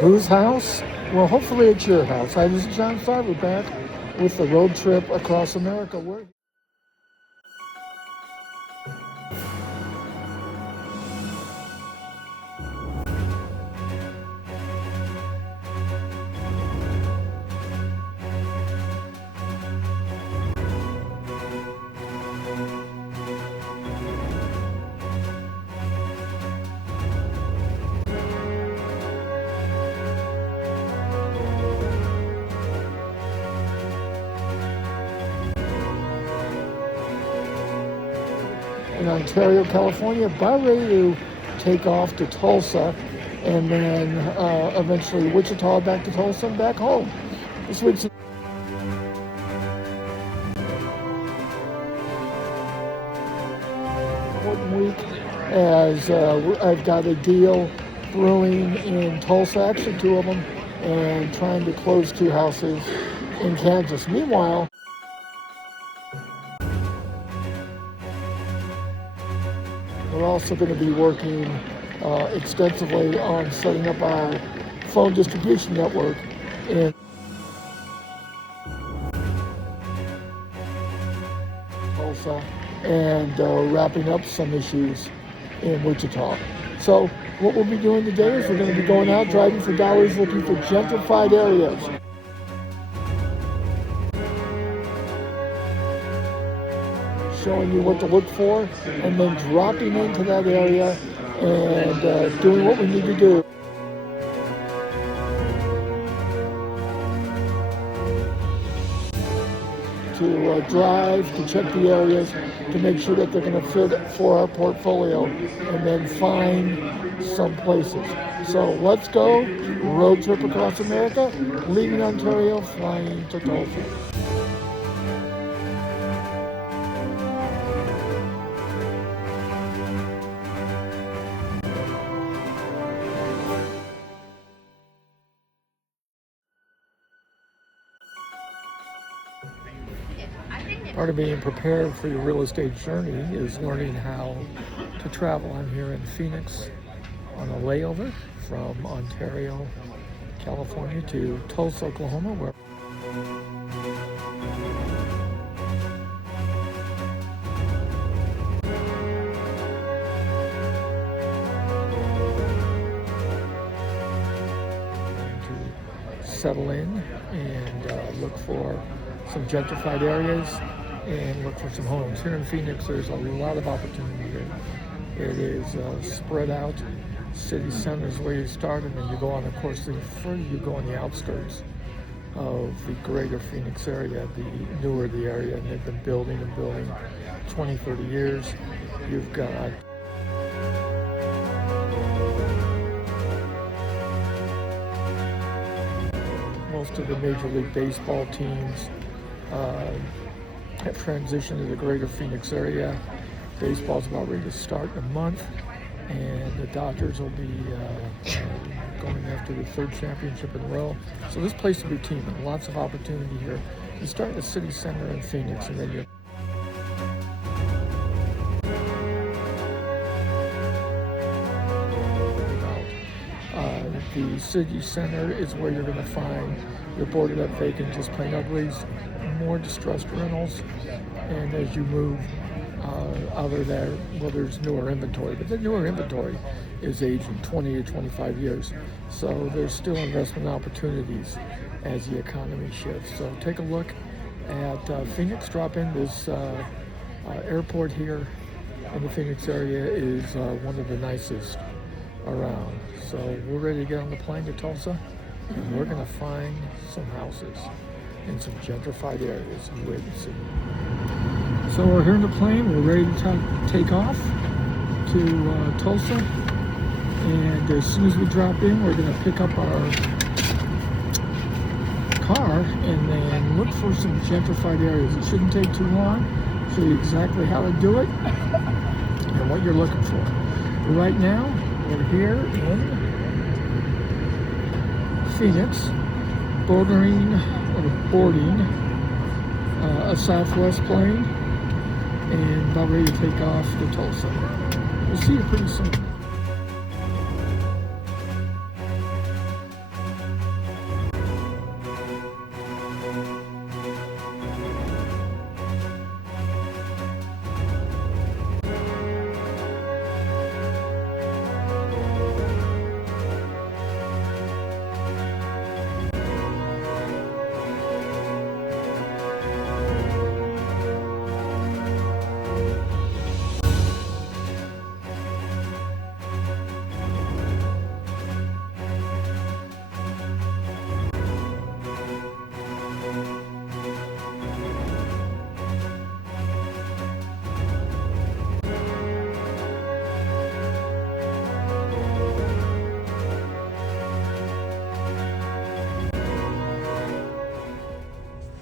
Whose house? Well, hopefully it's your house. Hi, this is John Farber back with the road trip across America. In Ontario, California, about ready to take off to Tulsa, and then eventually Wichita, back to Tulsa, and back home. This week's important week as I've got a deal brewing in Tulsa, actually 2 of them, and trying to close 2 houses in Kansas. Meanwhile, we're also going to be working extensively on setting up our phone distribution network in Tulsa and wrapping up some issues in Wichita. So what we'll be doing today is we're going to be going out driving for dollars, looking for gentrified areas. Showing you what to look for, and then dropping into that area and doing what we need to do. To drive, to check the areas, to make sure that they're going to fit for our portfolio, and then find some places. So let's go, road trip across America, leaving Ontario, flying to Tulsa. Part of being prepared for your real estate journey is learning how to travel. I'm here in Phoenix on a layover from Ontario, California to Tulsa, Oklahoma, where to settle in and look for some gentrified areas and look for some homes. Here in Phoenix, there's a lot of opportunity here. It is spread out. City center is where you start, and then you go on, of course, the further you go on the outskirts of the greater Phoenix area, the newer the area, and they've been building and building 20, 30 years. You've got most of the Major League Baseball teams have transitioned to the greater Phoenix area. Baseball's about ready to start in a month, and the Dodgers will be going after the 3rd championship in a row. So this place will be teeming. Lots of opportunity here. You start in the city center in Phoenix, and then the city center is where you're going to find your boarded up vacant, just plain uglies, more distressed rentals, and as you move out of there, well, there's newer inventory, but the newer inventory is aging 20 to 25 years, so there's still investment opportunities as the economy shifts. So take a look at Phoenix. Drop in. This airport here in the Phoenix area is one of the nicest around. So we're ready to get on the plane to Tulsa, and we're going to find some houses in some gentrified areas. You wait and see. So we're here in the plane. We're ready to take off to Tulsa, and as soon as we drop in, we're going to pick up our car and then look for some gentrified areas. It shouldn't take too long. Show you exactly how to do it and what you're looking for. But right now, We're here in Phoenix, boarding a Southwest plane and about ready to take off to Tulsa. We'll see you pretty soon.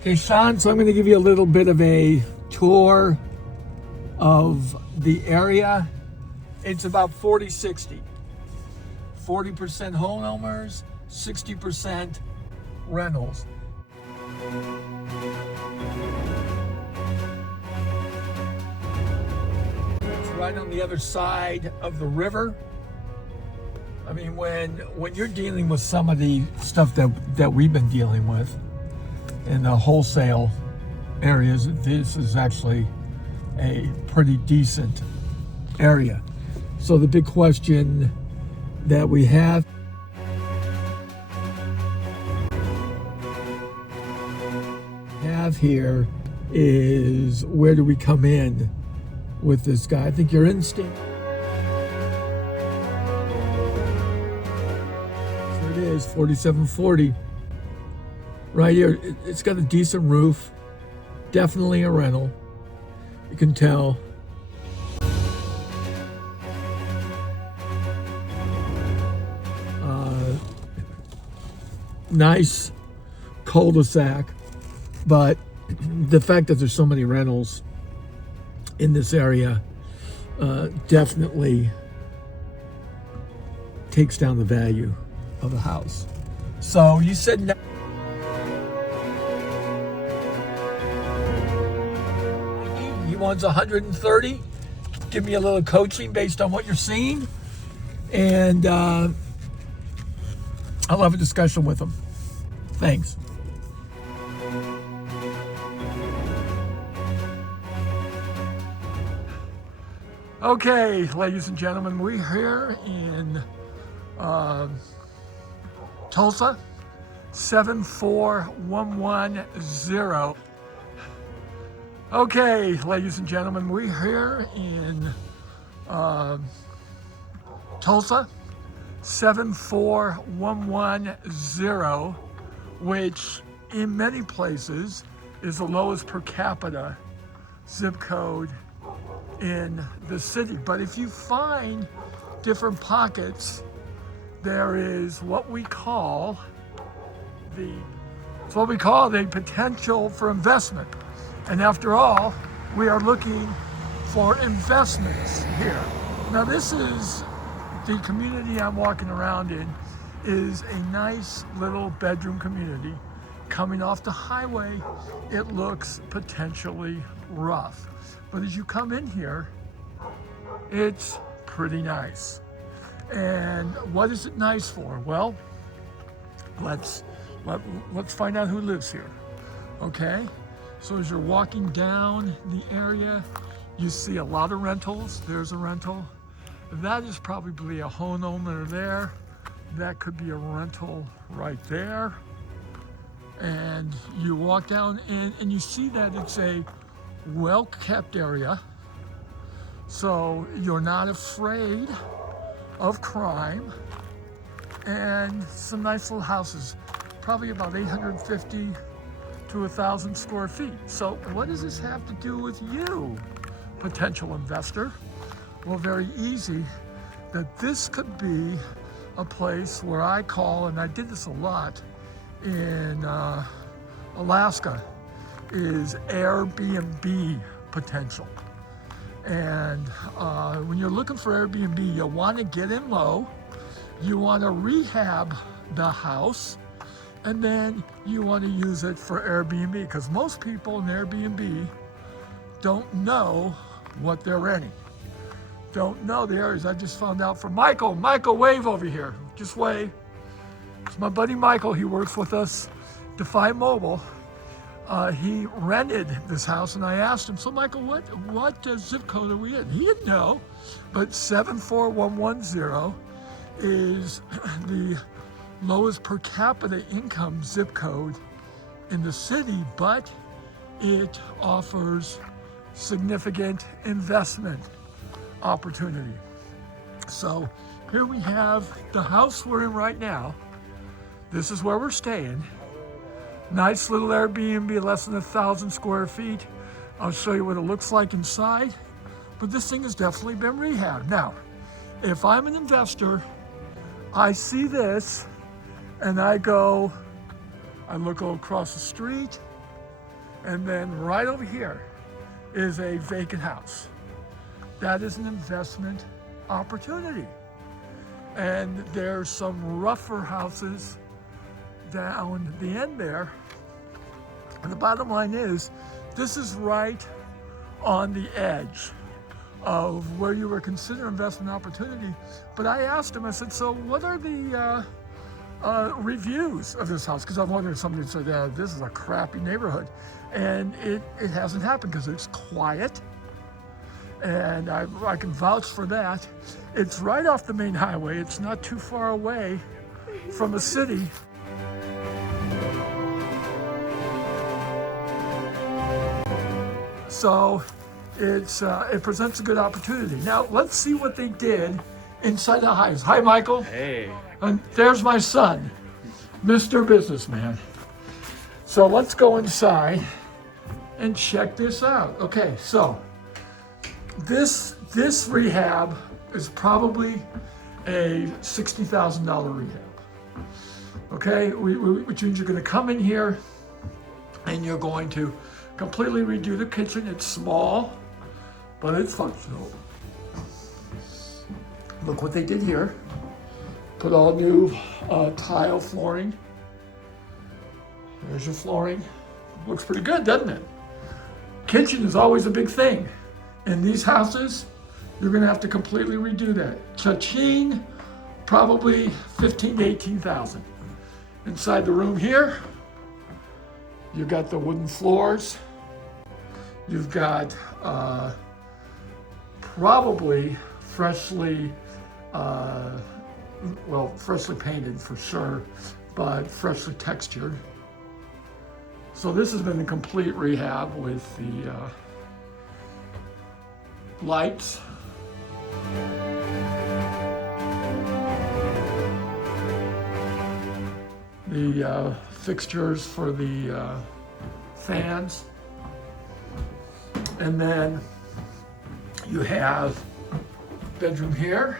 Okay, Sean, so I'm going to give you a little bit of a tour of the area. It's about 40-60. 40% homeowners, 60% rentals. It's right on the other side of the river. I mean, when you're dealing with some of the stuff that we've been dealing with, in the wholesale areas, this is actually a pretty decent area. So the big question that we have here is, where do we come in with this guy? I think your instinct. Here it is, 4740. Right here, it's got a decent roof, definitely a rental. You can tell. Nice cul-de-sac, but the fact that there's so many rentals in this area definitely takes down the value of the house. So you said no. He wants 130. Give me a little coaching based on what you're seeing, and I'll have a discussion with him. Thanks. Okay, ladies and gentlemen, we're here in Tulsa, 74110. Okay, ladies and gentlemen, we're here in Tulsa, 74110, which in many places is the lowest per capita zip code in the city. But if you find different pockets, there is what we call the potential for investment. And after all, we are looking for investments here. Now this is the community I'm walking around in, is a nice little bedroom community. Coming off the highway, it looks potentially rough. But as you come in here, it's pretty nice. And what is it nice for? Well, let's find out who lives here, okay? So as you're walking down the area, you see a lot of rentals. There's a rental. That is probably a homeowner there. That could be a rental right there. And you walk down in and you see that it's a well-kept area. So you're not afraid of crime. And some nice little houses, probably about 850 to 1,000 square feet. So what does this have to do with you, potential investor? Well, very easy. That this could be a place where I call, and I did this a lot in Alaska, is Airbnb potential. And when you're looking for Airbnb, you want to get in low, you want to rehab the house, and then you want to use it for Airbnb, because most people in Airbnb don't know what they're renting. Don't know the areas. I just found out from Michael. Michael, wave over here. Just wave. It's my buddy Michael. He works with us, Defy Mobile. He rented this house, and I asked him, so Michael, what zip code are we in? He didn't know, but 74110 is the lowest per capita income zip code in the city, but it offers significant investment opportunity. So here we have the house we're in right now. This is where we're staying. Nice little Airbnb, less than 1,000 square feet. I'll show you what it looks like inside, but this thing has definitely been rehabbed. Now, if I'm an investor, I see this and I look across the street, and then right over here is a vacant house. That is an investment opportunity. And there's some rougher houses down the end there. And the bottom line is, this is right on the edge of where you were considering investment opportunity. But I asked him, I said, so what are the reviews of this house? Because I'm wondering, somebody said, this is a crappy neighborhood. And it hasn't happened, because it's quiet. And I can vouch for that. It's right off the main highway. It's not too far away from a city. So it presents a good opportunity. Now let's see what they did inside the house. Hi, Michael. Hey. And there's my son, Mr. Businessman. So let's go inside and check this out. Okay, so this rehab is probably a $60,000 rehab. Okay, which means you're going to come in here and you're going to completely redo the kitchen. It's small, but it's functional. Look what they did here. Put all new tile flooring. There's your flooring. Looks pretty good, doesn't it? Kitchen is always a big thing. In these houses, you're gonna have to completely redo that. Cha-ching, probably 15 to 18,000. Inside the room here, you've got the wooden floors. You've got probably freshly painted for sure, but freshly textured. So this has been a complete rehab with the lights. The fixtures for the fans. And then you have bedroom here.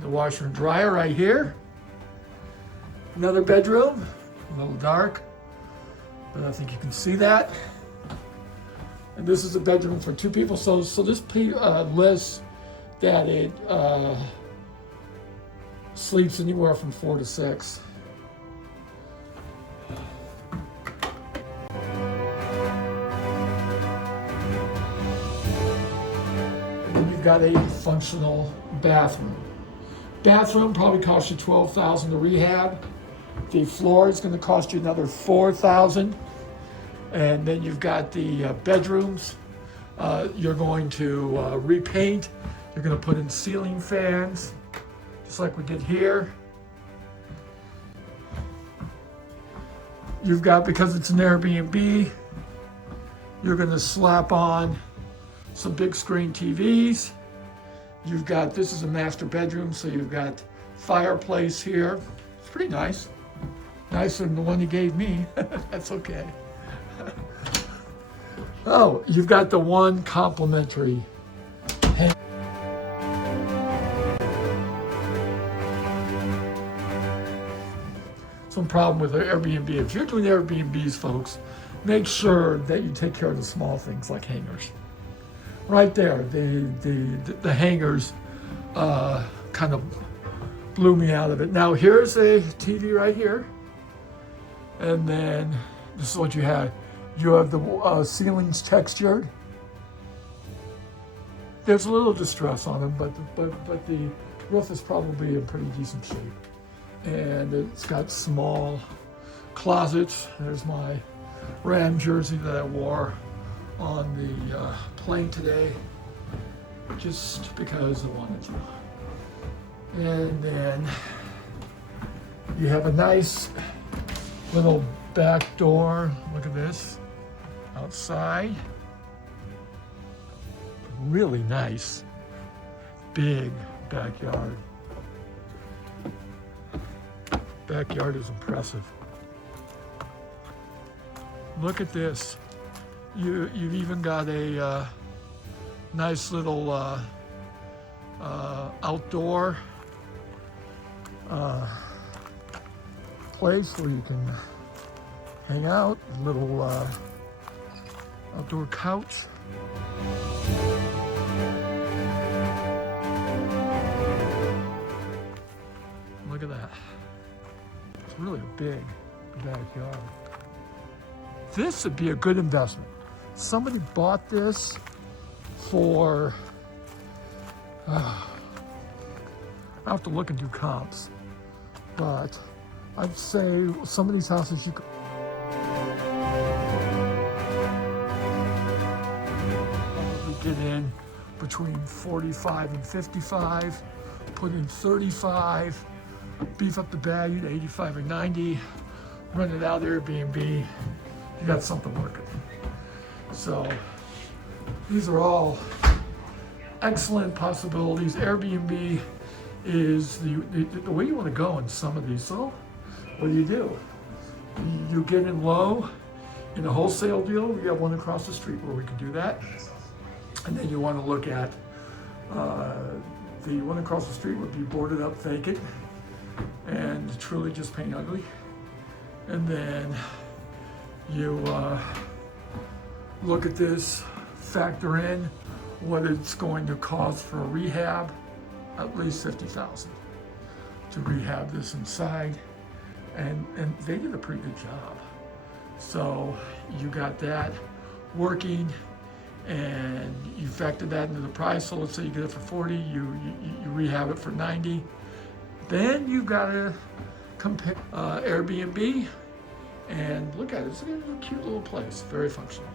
The washer and dryer right here. Another bedroom, a little dark, but I think you can see that. And this is a bedroom for two people. So this lists that it sleeps anywhere from 4 to 6. And then you've got a functional bathroom. Bathroom probably cost you $12,000 to rehab. The floor is going to cost you another $4,000. And then you've got the bedrooms. You're going to repaint. You're going to put in ceiling fans, just like we did here. You've got, because it's an Airbnb, you're going to slap on some big screen TVs. You've got, this is a master bedroom, so you've got fireplace here. It's pretty nice. Nicer than the one you gave me. That's okay. Oh, you've got the one complimentary. Some problem with Airbnb. If you're doing Airbnbs, folks, make sure that you take care of the small things like hangers. Right there, the hangers kind of blew me out of it. Now here's a TV right here, and then this is what you have. You have the ceilings textured. There's a little distress on them, but the roof is probably in pretty decent shape. And it's got small closets. There's my Ram jersey that I wore on the plane today, just because I wanted to. And then you have a nice little back door. Look at this, outside. Really nice, big backyard. Backyard is impressive. Look at this. You've even got a nice little outdoor place where you can hang out. A little outdoor couch. Look at that. It's really a big backyard. This would be a good investment. Somebody bought this for, I have to look and do comps, but I'd say some of these houses you could probably get in between 45 and 55, put in 35, beef up the value to 85 or 90, rent it out Airbnb, you got something working. So these are all excellent possibilities. Airbnb is the way you want to go in some of these. So what do? You get in low in a wholesale deal. We have one across the street where we can do that. And then you want to look at the one across the street would be boarded up vacant and truly just paint ugly. And then you look at this, factor in what it's going to cost for a rehab, at least $50,000 to rehab this inside. And they did a pretty good job. So you got that working, and you factor that into the price. So let's say you get it for 40, you rehab it for 90. Then you've got to compare Airbnb, and look at it. It's a cute little place, very functional.